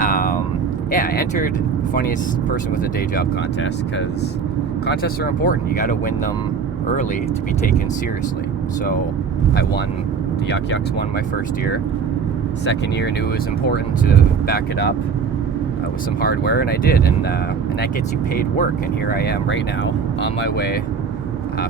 I entered Funniest Person with a Day Job contest because contests are important. You got to win them early to be taken seriously. So I won. The Yuck Yucks won my first year. Second year, knew it was important to back it up with some hardware, and I did. And that gets you paid work. And here I am right now on my way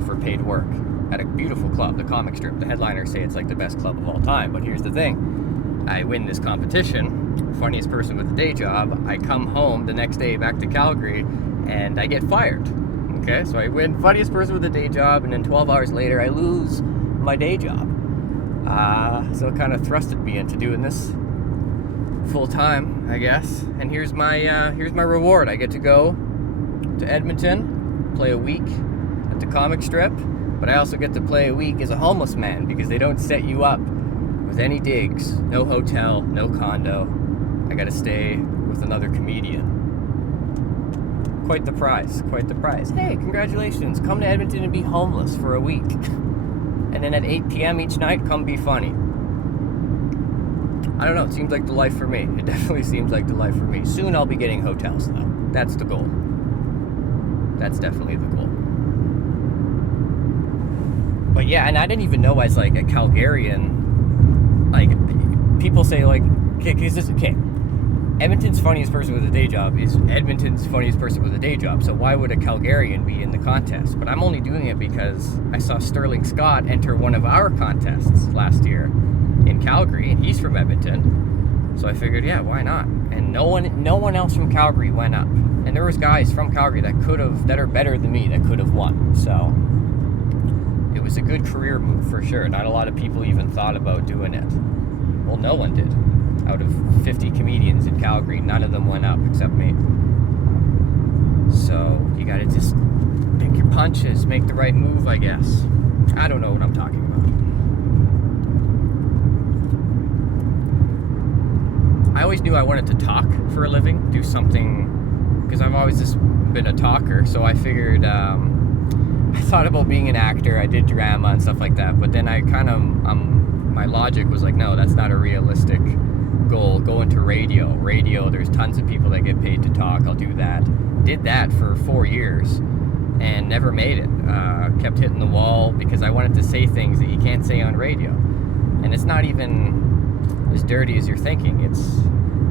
for paid work at a beautiful club, the Comic Strip. The headliners say it's like the best club of all time. But here's the thing. I win this competition, Funniest Person with a Day Job. I come home the next day back to Calgary, and I get fired. Okay, so I win Funniest Person with a Day Job, and then 12 hours later, I lose my day job. So it kind of thrusted me into doing this full time, I guess. And here's my reward. I get to go to Edmonton, play a week at the Comic Strip, but I also get to play a week as a homeless man because they don't set you up with any digs, no hotel, no condo. I got to stay with another comedian. Quite the prize, quite the prize. Hey, congratulations, come to Edmonton and be homeless for a week. And then at 8 p.m. each night, come be funny. I don't know, it seems like the life for me. It definitely seems like the life for me. Soon I'll be getting hotels, though. That's the goal. That's definitely the goal. But yeah, and I didn't even know as like a Calgarian, like, people say like, okay, Edmonton's Funniest Person with a Day Job is Edmonton's Funniest Person with a Day Job, so why would a Calgarian be in the contest? But I'm only doing it because I saw Sterling Scott enter one of our contests last year in Calgary, and he's from Edmonton, so I figured, yeah, why not? And no one else from Calgary went up, and there was guys from Calgary that are better than me that could have won, so it was a good career move for sure. Not a lot of people even thought about doing it. Well, no one did. Out of 50 comedians in Calgary, none of them went up except me. So you gotta just pick your punches, make the right move, I guess. I don't know what I'm talking about. I always knew I wanted to talk for a living, do something, because I've always just been a talker, so I figured, I thought about being an actor, I did drama and stuff like that, but then I kind of, my logic was like, no, that's not a realistic goal. Go into radio. There's tons of people that get paid to talk. I'll do that. Did that for 4 years and never made it. Kept hitting the wall because I wanted to say things that you can't say on radio. And it's not even as dirty as you're thinking. It's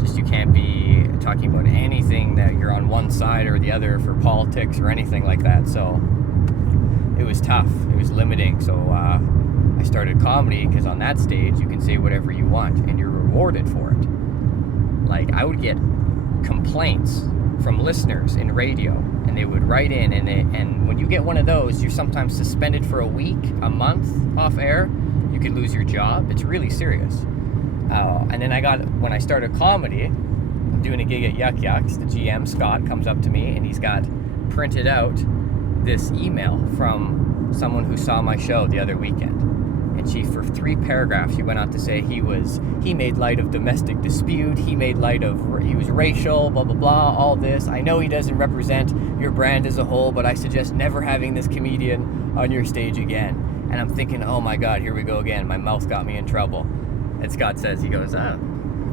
just you can't be talking about anything that you're on one side or the other for politics or anything like that. So it was tough. It was limiting. So I started comedy because on that stage you can say whatever you want and you're rewarded for it. Like, I would get complaints from listeners in radio, and they would write in, and when you get one of those, you're sometimes suspended for a week, a month off air. You could lose your job. It's really serious. And then when I started comedy, I'm doing a gig at Yuck Yucks. The GM, Scott, comes up to me, and he's got printed out this email from someone who saw my show the other weekend. And for 3 paragraphs, she went on to say he made light of domestic dispute, he was racial, blah, blah, blah, all this. I know he doesn't represent your brand as a whole, but I suggest never having this comedian on your stage again. And I'm thinking, oh my God, here we go again. My mouth got me in trouble. And Scott says, he goes,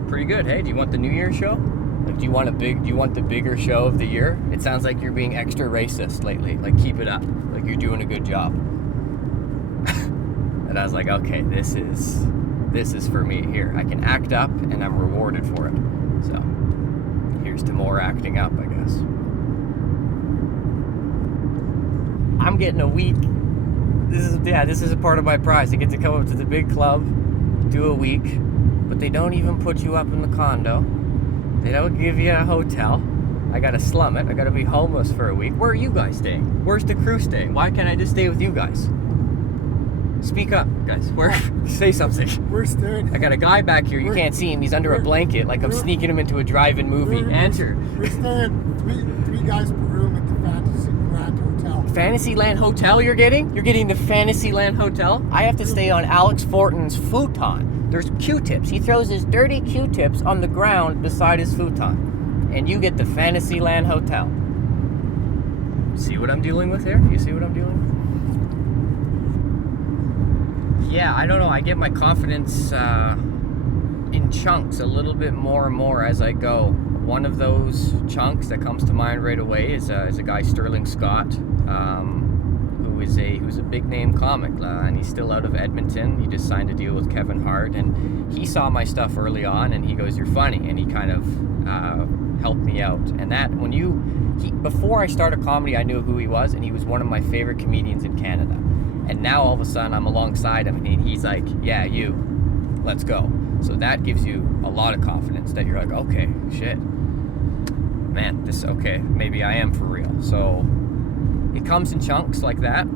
pretty good. Hey, do you want the New Year's show? Like, do you want the bigger show of the year? It sounds like you're being extra racist lately. Like, keep it up. Like, you're doing a good job. And I was like, okay, this is for me here. I can act up and I'm rewarded for it. So here's to more acting up, I guess. I'm getting a week. This is a part of my prize. I get to come up to the big club, do a week, but they don't even put you up in the condo. They don't give you a hotel. I gotta slum it. I gotta be homeless for a week. Where are you guys staying? Where's the crew staying? Why can't I just stay with you guys? Speak up, guys. Say something. We're staying. I got a guy back here. You can't see him. He's under a blanket, like I'm sneaking him into a drive-in movie. Answer. We're staying three guys per room at the Fantasyland Hotel. Fantasyland Hotel you're getting? You're getting the Fantasyland Hotel? I have to stay on Alex Fortin's futon. There's Q-tips. He throws his dirty Q-tips on the ground beside his futon. And you get the Fantasyland Hotel. See what I'm dealing with here? You see what I'm dealing with? Yeah, I don't know. I get my confidence in in chunks a little bit more and more as I go. One of those chunks that comes to mind right away is a guy, Sterling Scott, who's a big name comic, and he's still out of Edmonton. He just signed a deal with Kevin Hart, and he saw my stuff early on, and he goes, "You're funny," and he kind of helped me out. And that before I started comedy, I knew who he was, and he was one of my favorite comedians in Canada. And now all of a sudden I'm alongside him, and he's like, "Yeah, you, let's go." So that gives you a lot of confidence that you're like, okay, shit, man, maybe I am for real. So it comes in chunks like that.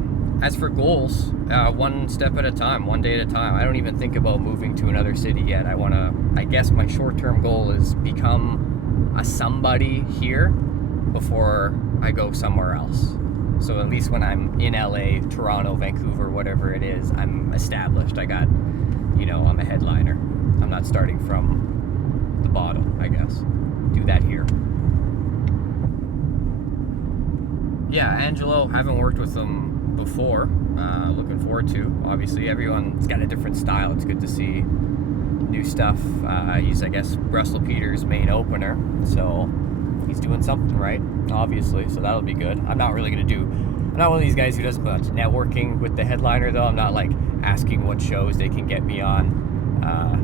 As for goals, one step at a time, one day at a time. I don't even think about moving to another city yet. I guess my short-term goal is become a somebody here before I go somewhere else. So at least when I'm in LA, Toronto, Vancouver, whatever it is, I'm established. I'm a headliner. I'm not starting from the bottom, I guess. Do that here. Yeah, Angelo, haven't worked with him before. Looking forward to. Obviously, everyone's got a different style. It's good to see new stuff. He's, I guess, Russell Peters' main opener, so he's doing something right, obviously, so that'll be good. I'm not one of these guys who does much networking with the headliner, though. I'm not like asking what shows they can get me on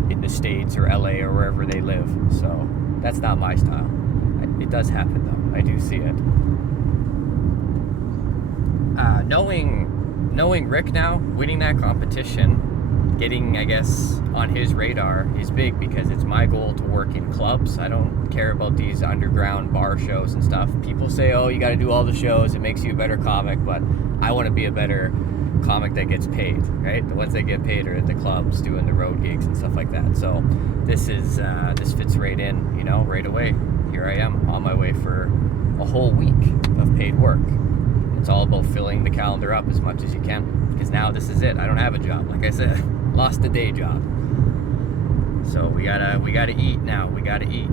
in the States or LA or wherever they live, so that's not my style. It does happen, though. I do see it. Knowing Rick now, winning that competition, getting, I guess, on his radar is big, because it's my goal to work in clubs. I don't care about these underground bar shows and stuff. People say, oh, you got to do all the shows, it makes you a better comic, but I want to be a better comic that gets paid, right? The ones that get paid are at the clubs doing the road gigs and stuff like that. So this fits right in, right away. Here I am on my way for a whole week of paid work. It's all about filling the calendar up as much as you can, because now this is it. I don't have a job, like I said. Lost the day job. So we gotta eat now. We gotta eat.